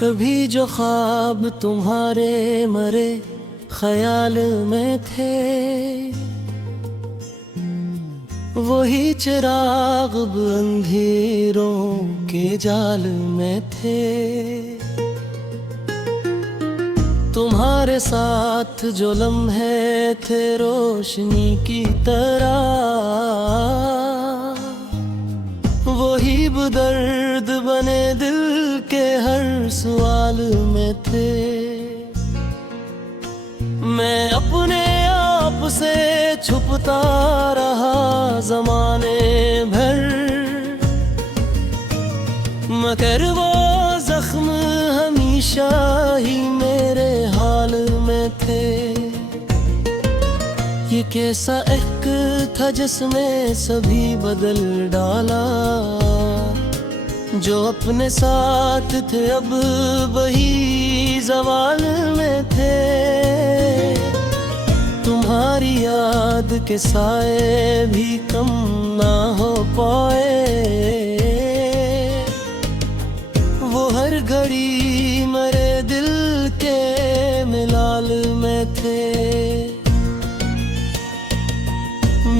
कभी जो ख्वाब तुम्हारे मरे ख्याल में थे, वही चिराग अंधेरों के जाल में थे। तुम्हारे साथ जो लम्हे थे रोशनी की तरह, वही दर्द बने दिल के हर सवाल में थे। मैं अपने आप से छुपता रहा ज़माने भर, मगर वो जख्म हमेशा ही मेरे हाल में थे। ये कैसा इश्क था जिसमें सभी बदल डाला, जो अपने साथ थे अब वही ज़वाल में थे। तुम्हारी याद के साए भी कम ना हो पाए, वो हर घड़ी मेरे दिल के मिलाल में थे।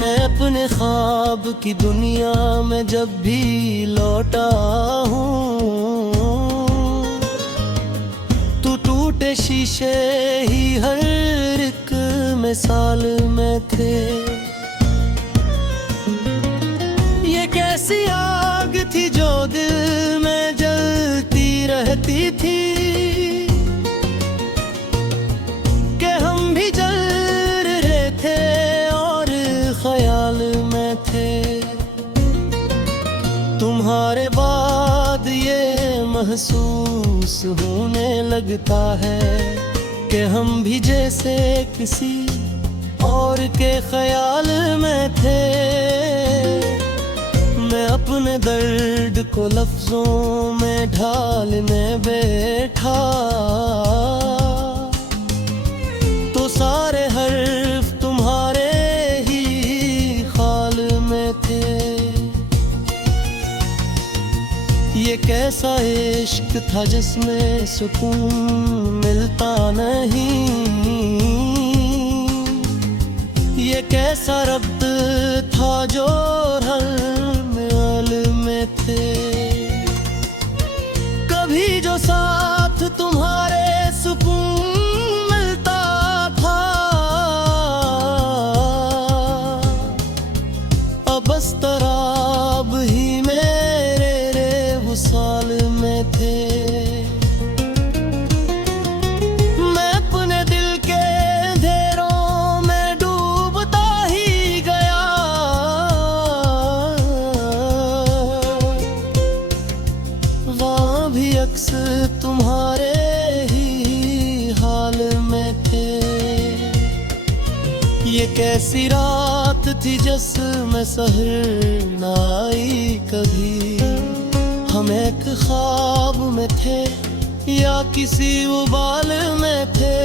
मैं अपने ख्वाब की दुनिया में जब भी लौटा हूँ, तो टूटे शीशे ही हर एक मिसाल में थे। ये कैसी आग थी जो दिल में जलती रहती थी, कि हम भी जल रहे थे और ख्याल में थे। तुम्हारे बाद ये महसूस होने लगता है कि हम भी जैसे किसी और के ख्याल में थे। मैं अपने दर्द को लफ्जों में ढालने बैठा, तो सारे हर्फ तुम्हारे ही ख्याल में थे। ये कैसा इश्क था जिसमें सुकून मिलता नहीं, ये कैसा रब्त था जो हर महल में थे। कभी जो साथ तुम्हारे सुकून मिलता था, अब बस तराब ही मेरे वसाल में थे। मैं अपने दिल के अंधेरों में डूबता ही गया, वहाँ भी अक्स तुम्हारे ही हाल में थे। ये कैसी रात थी जिसमें सहर न आई कभी, हम एक ख्वाब में थे या किसी उबाल में थे।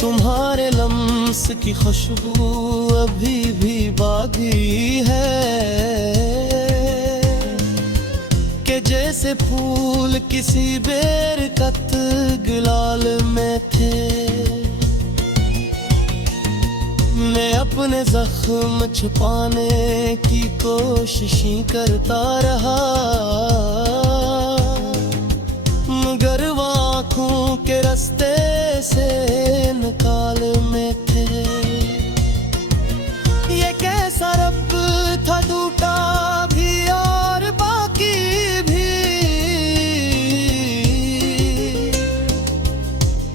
तुम्हारे लम्स की खुशबू अभी भी बाकी है, कि जैसे फूल किसी बेरकत गुलाल में थे। मैं अपने जख्म छुपाने की कोशिशें करता रहा, मगर वो आँखों के रास्ते से निकाल में थे। ये कैसा रब था टूटा भी और बाकी भी,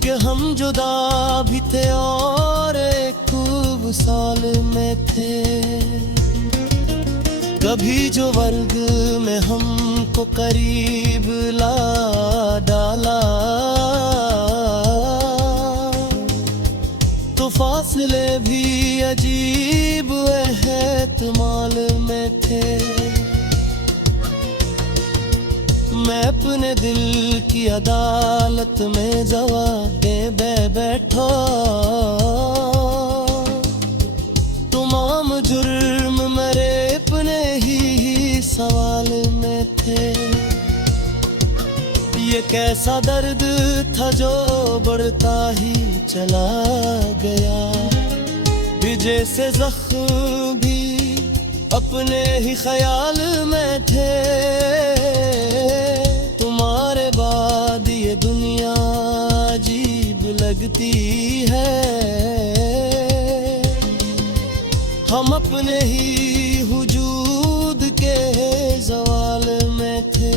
कि हम जुदा भी थे और एक साल में थे। कभी जो वर्ग में हमको करीब ला डाला, तो फासले भी अजीब एहतमाल में थे। मैं अपने दिल की अदालत में जवाब दे बैठा, तमाम जुर्म मेरे अपने ही सवाल में थे। ये कैसा दर्द था जो बढ़ता ही चला गया, विजय से जख्म भी अपने ही ख्याल में थे। तुम्हारे बाद ये दुनिया अजीब लगती है, हम अपने ही हुजूद के ज़वाल में थे।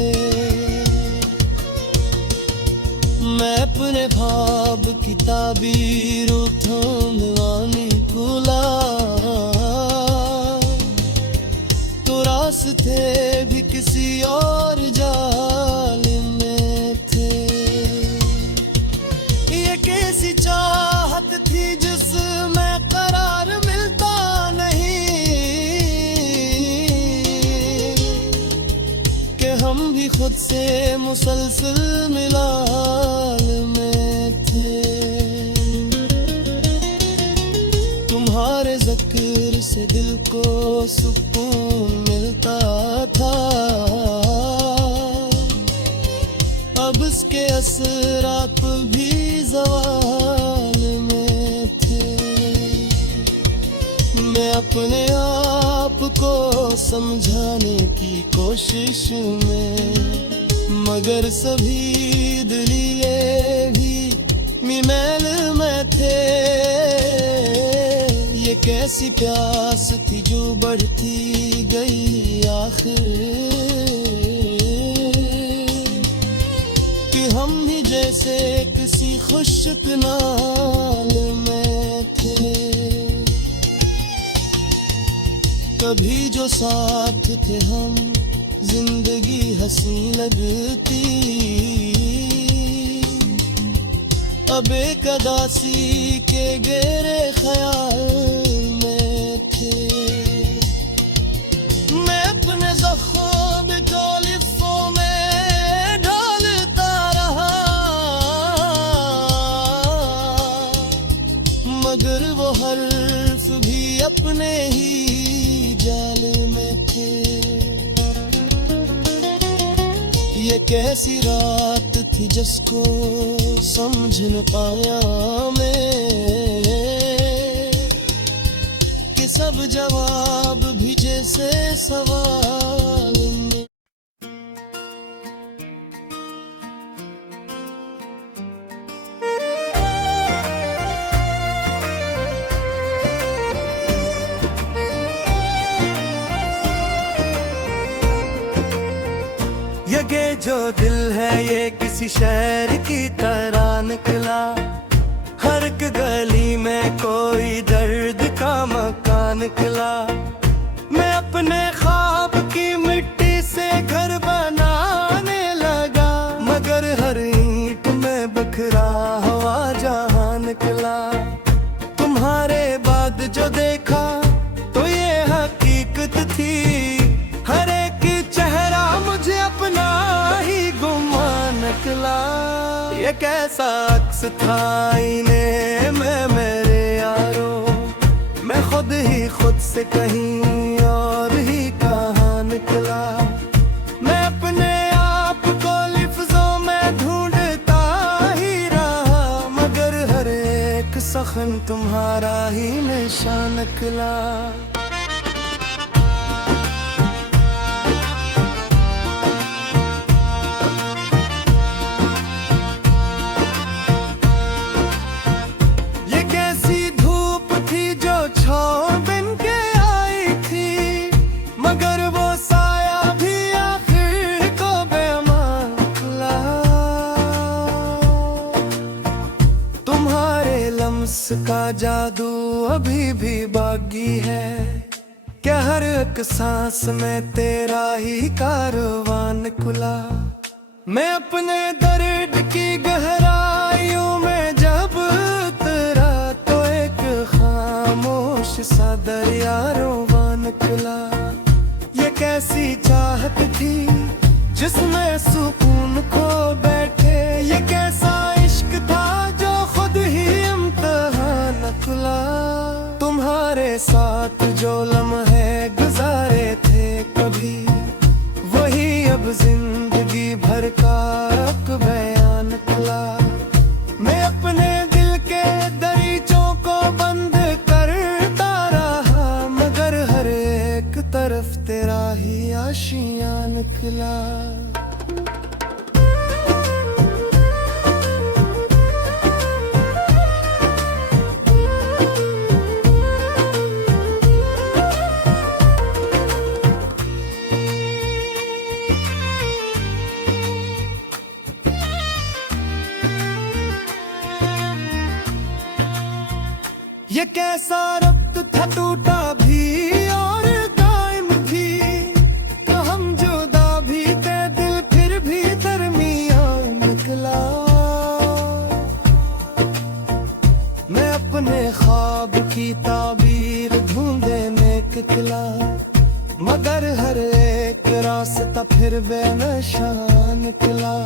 मैं अपने ख्वाब की ताबीर उठाने कुला, तो रास्ते भी किसी और जाल में थे। ये कैसी चाहत थी जिसमें करार मिलता नहीं, कि हम भी खुद से मुसलसल मिलाल में थे। तुम्हारे ज़िक्र से दिल को सुकून मिलता था, अब उसके असरात भी ज़वाल में थे। मैं अपने आप को समझाने की कोशिश में, मगर सभी दलीलें भी मैल में थे। ये कैसी प्यास थी जो बढ़ती गई आखिर, कि हम ही जैसे किसी खुश्क नाल में थे। कभी जो साथ थे हम, जिंदगी हंसी लगती, अब एक अदासी के गहरे ख्याल में थे। मैं अपने ज़ख्म को लिफ़ों में ढालता रहा, मगर वो हर्फ भी अपने ही जाल में थे। ये कैसी रात थी जिसको समझ न पाया मैं, कि सब जवाब भी जैसे सवाल में। ये जो दिल है ये किसी शहर की तरह निकला, हर एक गली में कोई दर्द का मकान निकला। मैं अपने ख्वाब की मिट्टी से घर बनाने लगा, मगर हर ईंट में बिखरा हुआ जहां निकला। तुम्हारे बाद जो देखा तो ये हकीकत थी, हर एक चेहरा मुझे अपना ही गुमान निकला। ये कैसा अक्स था आईने में मेरे यारो, मैं खुद ही खुद से कहीं और ही कहाँ निकला। मैं अपने आप को लिफ्ज़ों में ढूंढता ही रहा, मगर हर एक सखन तुम्हारा ही निशान निकला। का जादू अभी भी बाकी है, क्या हर एक सांस में तेरा ही कारवान खुला। मैं अपने दर्द की गहराइयों में जब उतरा, तो एक खामोश सा दरिया रोवान खुला। ये कैसी चाहत थी जिसमें सुकून खो बैठे, ये कैसा इश्क था जो खुद ही इम्तिहान खुला। तुम्हारे साथ जो लम्हे गुजारे थे कभी, वही अब जिंदगी भर का अकबर दुनिया निकला। ये कैसा रब्त था टूटा भी और कायम भी, तो हम जुदा भी थे दिल फिर भी दरमियान निकला। मैं अपने ख्वाब की ताबीर ढूंढने निकला, मगर हर एक रास्ता फिर बेनशान निकला।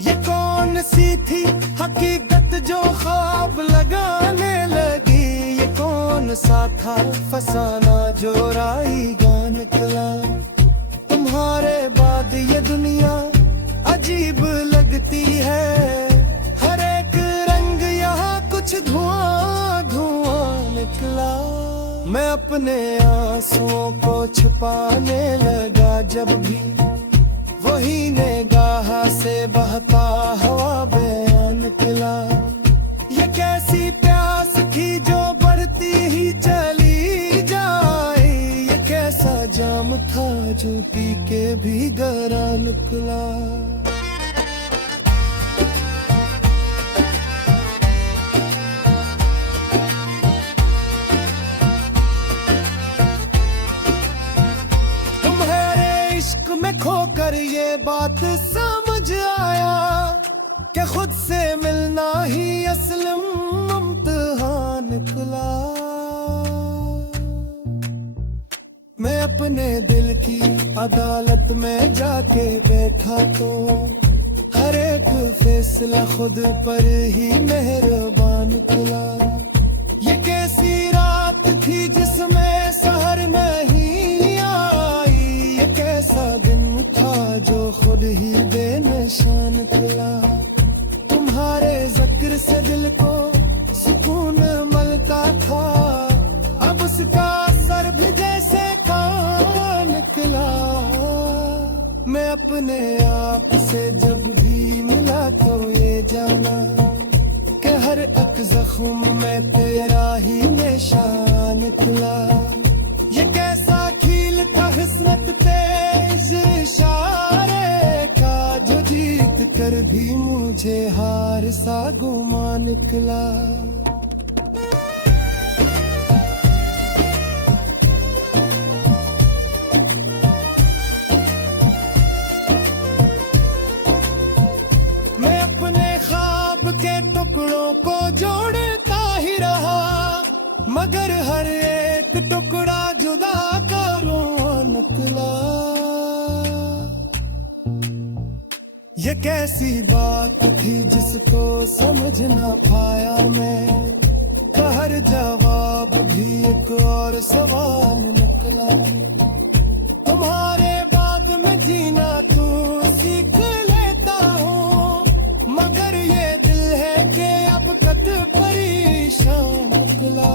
ये कौन सी थी हकीकत जो ख्वाब लगाने लगी, ये कौन सा था फसाना जो राईगा निकला। तुम्हारे बाद ये दुनिया अजीब लगती है, हर एक रंग यहाँ कुछ धुआं धुआं निकला। मैं अपने आंसुओं को छुपाने लगा जब भी, वही निगाह से बहता हवा बयान निकला। ये कैसी प्यास थी जो बढ़ती ही चली जाए, ये कैसा जाम था जो पी के भी गरा निकला। खोकर ये बात समझ आया कि खुद से मिलना ही असल इम्तिहान निकला। मैं अपने दिल की अदालत में जाके बैठा तो हर एक फैसला खुद पर ही मेहरबान निकला। ये कैसी रात थी जिसमें सहर नहीं आई, ये कैसा दिन था जो खुद ही बेनिशान निकला। तुम्हारे जिक्र से दिल को सुकून मिलता था, अब उसका असर भी जैसे कहाँ निकला। मैं अपने आप से जब भी मिला तो ये जाना कि हर एक जख्म में तेरा ही निशान निकला। ये कैसा खील था किस्मत तेज इशारे का, जो जीत कर भी मुझे हार सा गुमा निकला। मैं अपने ख्वाब के टुकड़ों को जोड़ता ही रहा, मगर हर एक टुकड़ा जुदा करो निकला। ये कैसी बात थी जिसको समझ ना पाया मैं, का हर जवाब भी एक और सवाल निकला। तुम्हारे बाद में जीना तू सीख लेता हूँ, मगर ये दिल है कि अब कद परेशान निकला।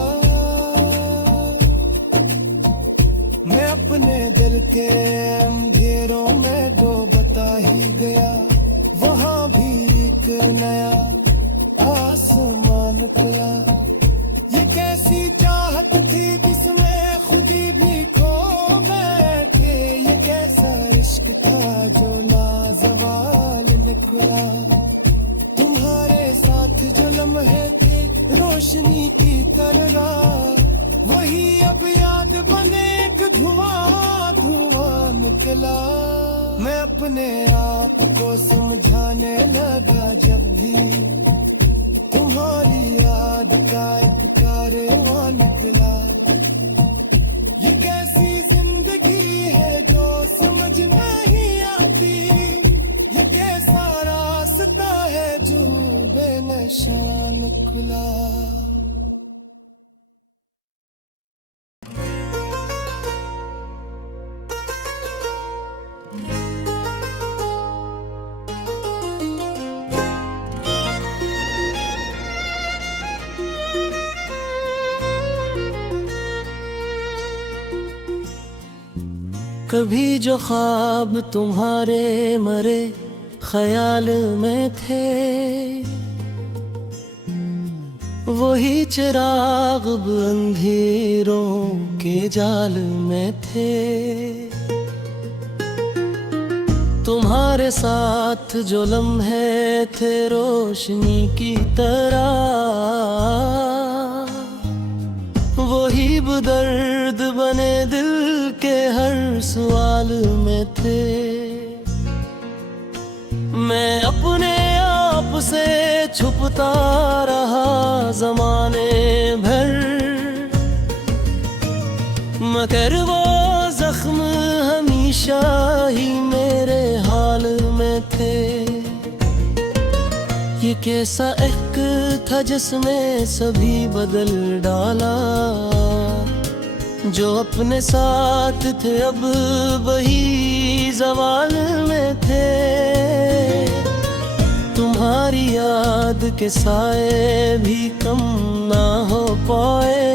मैं अपने दिल के अंधेरों में डूबता ही गया, वहाँ भी एक नया आसमान निकला। ये कैसी चाहत थी जिसमें खुदी भी खो बैठे, ये कैसा इश्क था जो लाजवाल निकला। तुम्हारे साथ जो लम्हे थे रोशनी की तरह, वही अब याद बने एक धुआं धुआं निकला। मैं अपने आप को समझाने लगा जब भी, तुम्हारी याद का एक कारवां निकला। ये कैसी जिंदगी है जो समझ नहीं आती, ये कैसा रास्ता है जो बेनशा निकला। कभी जो ख्वाब तुम्हारे मरे ख्याल में थे, वही चिराग अब अंधेरों के जाल में थे। तुम्हारे साथ जो लम्हे थे रोशनी की तरह, वही दर्द बने दिल के हर सवाल में थे। मैं अपने आप से छुपता रहा ज़माने भर, मगर वो जख्म हमेशा ही मेरे हाल में थे। ये कैसा इश्क था जिसमें सभी बदल डाला, जो अपने साथ थे अब वही ज़वाल में थे। तुम्हारी याद के साए भी कम ना हो पाए,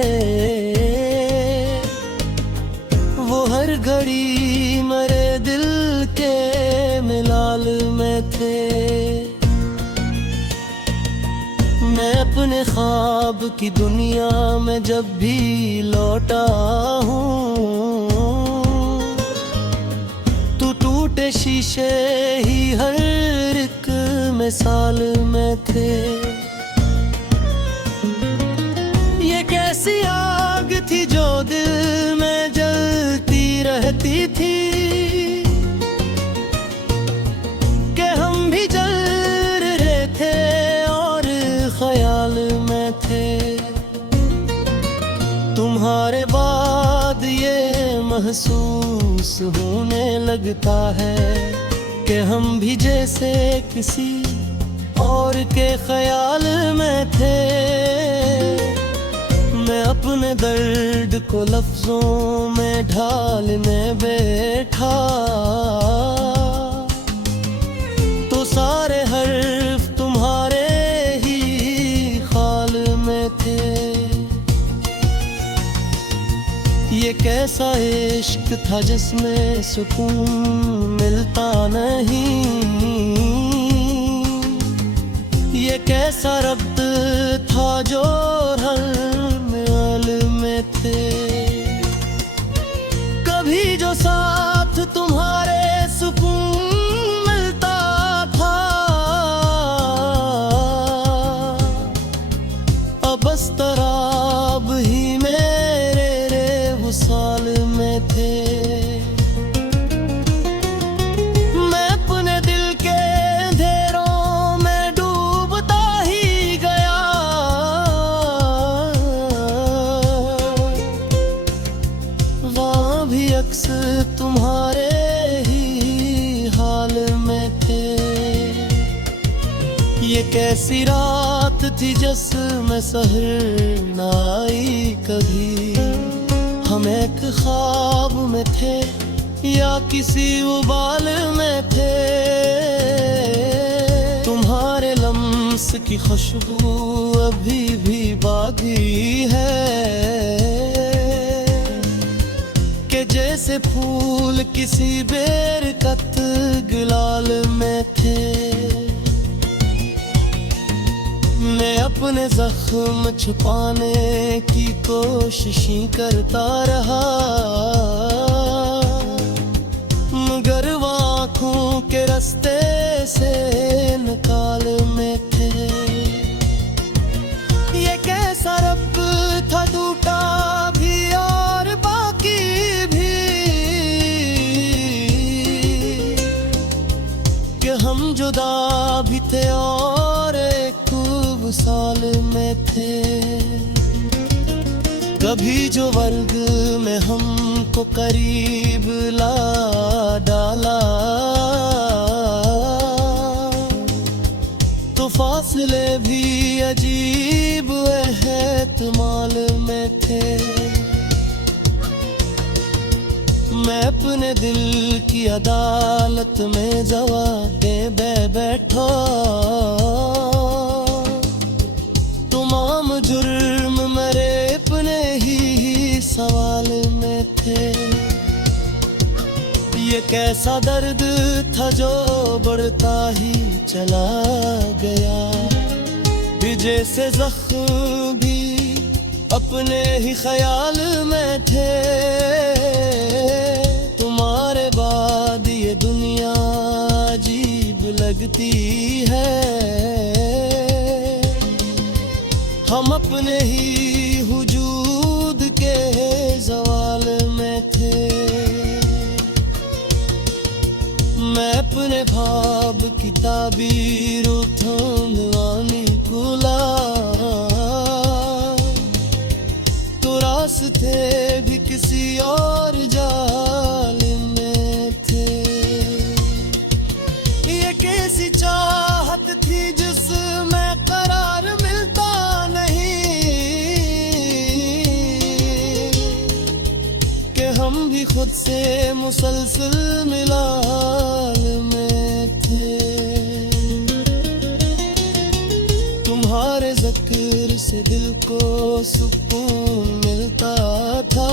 वो हर घड़ी मेरे दिल के मिलाल में थे। मैं अपने ख्वाब की दुनिया में जब भी लौटा हूँ, तो टूटे शीशे ही हर एक मिसाल में थे। ये कैसी आग थी जो दिल में जलती रहती थी, कि हम भी जल रहे थे और ख्याल में थे। तुम्हारे बाद ये महसूस होने लगता है कि हम भी जैसे किसी और के ख्याल में थे। मैं अपने दर्द को लफ्जों में ढालने बैठा, तो सारे हर्फ तुम्हारे ही ख्याल में थे। ये कैसा इश्क था जिसमें सुकून मिलता नहीं, ये कैसा रब्त था जो हर महल में थे। कभी जो साथ तुम्हारे सुकून मिलता था, अब बस तराब ही मेरे वसाल में थे। मैं अपने दिल के अंधेरों में डूबता ही गया, वहाँ भी अक्स तुम्हारे ही हाल में थे। ये कैसी रात थी जिसमें सहर न आई कभी, हम एक ख्वाब में थे या किसी उबाल में थे। तुम्हारे लम्स की खुशबू अभी भी बाकी है, कि जैसे फूल किसी बेरकत गुलाल में थे। मैं अपने जख्म छुपाने की कोशिशें करता रहा, मगर वो आँखों के रास्ते से निकाल में थे। ये कैसा रब था टूटा भी और बाकी भी, कि हम जुदा भी थे और एक साल में थे। कभी जो वर्ग में हमको करीब ला डाला, तो फासले भी अजीब एहतमाल में थे। मैं अपने दिल की अदालत में जवाब दे बैठा, तमाम जुर्म मेरे अपने ही सवाल में थे। कैसा दर्द था जो बढ़ता ही चला गया, भिजे से जख्म भी अपने ही ख्याल में थे। तुम्हारे बाद ये दुनिया अजीब लगती है, हम अपने ही हुजूद के ज़वाल में थे। मैं अपने ख्वाब की ताबीर थामवानी कुला, तो रास्ते भी किसी और जाल में थे। ये कैसी चाहत थी जिसमें करार मिलता नहीं, कि हम भी खुद से मुसलसल मिलाल में थे। तुम्हारे ज़िक्र से दिल को सुकून मिलता था,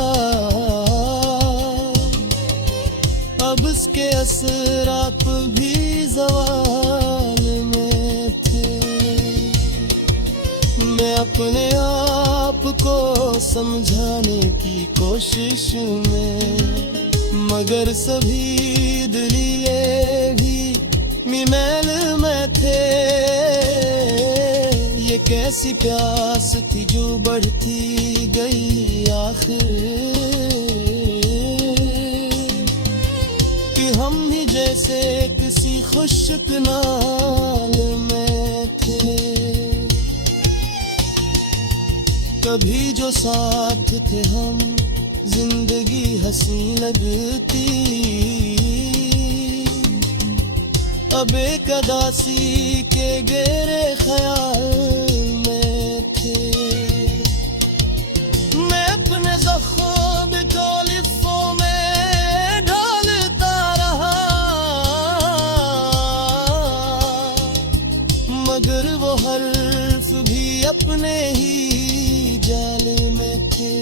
अब उसके असरात भी ज़वाल में थे। मैं अपने आप को समझाने की कोशिश में, मगर सभी दलीलें भी मैल में थे। ये कैसी प्यास थी जो बढ़ती गई आखिर, कि हम ही जैसे किसी खुश्क नाल में थे। कभी जो साथ थे हम, जिंदगी हंसी लगती, अब एक अदासी के गहरे ख्याल में थे। मैं अपने ज़ख्म को लिफ़ों में ढालता रहा, मगर वो हर्फ भी अपने ही जाल में थे।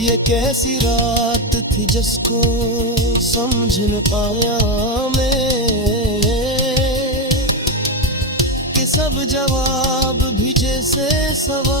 ये कैसी रात थी जिसको समझ न पाया मैं, कि सब जवाब भी जैसे सवाल